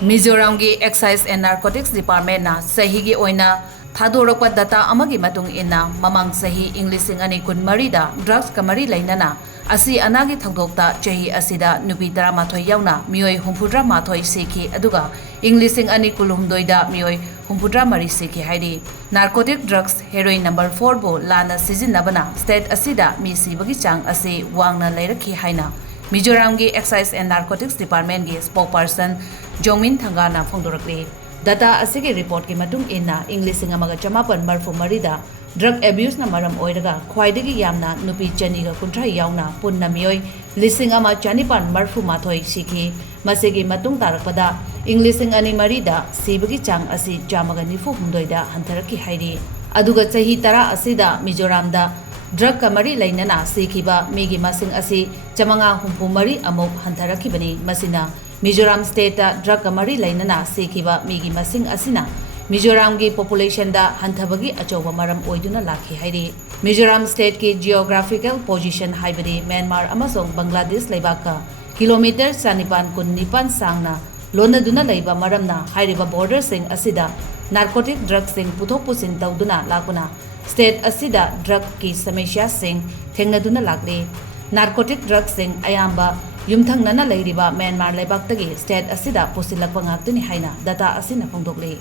Mizoram gi Excise and Narcotics Department na sahi gi oina Thoudok data amagi matung ina mamang sahi English ani kun marida drugs kamari lainana asi anagi Thoudok ta Chahi Asida Nupi Mathoi Yaona Meeoi Humpudra Mathoi Sikhi aduga English ani kulumdoida Meeoi Humpudra Mari Sikhi haidi narcotic drugs heroin number 4 bo lana sizinabana state asida mi sibagi chang ase wangna leirakhi haina Mizoram gi Excise and Narcotics Department gi spokesperson Jongmin Thangana phongdorakle data asigi report ki matung inna English amaga chamapan marfu marida drug abuse na maram oiraga khwaidagi yamna nupi chani ga kunthra yauna punna mioi lising ama chanipan marfu mathoi sikhi masigi matung tarakpada English ani marida sibagi chang asi jamaga nifu humdoida hantaraki hairi aduga chahi tara asida Mizoram da drug kamari lainana sikhiba migi masing asi chamanga humpu mari amok hantaraki bani masina Mizoram state drug kamari lainana sikhiba migi masing asina Mizoram gi population da hanthabagi achoba maram oiduna lakhi hairi Mizoram state ki geographical position haibadi Myanmar amasong Bangladesh leibaka kilometer sanipan kun nipan sangna lonaduna leiba maramna hairiba border sing asida narcotic drugs sing puthok pusin tawduna lakuna state asida drug ki samesya sing thengnaduna lakle narcotic drugs sing ayamba yumthangnana leiriba Myanmar leibak tagi state asida pusilakpa ngaktuni haina data asina phongdokle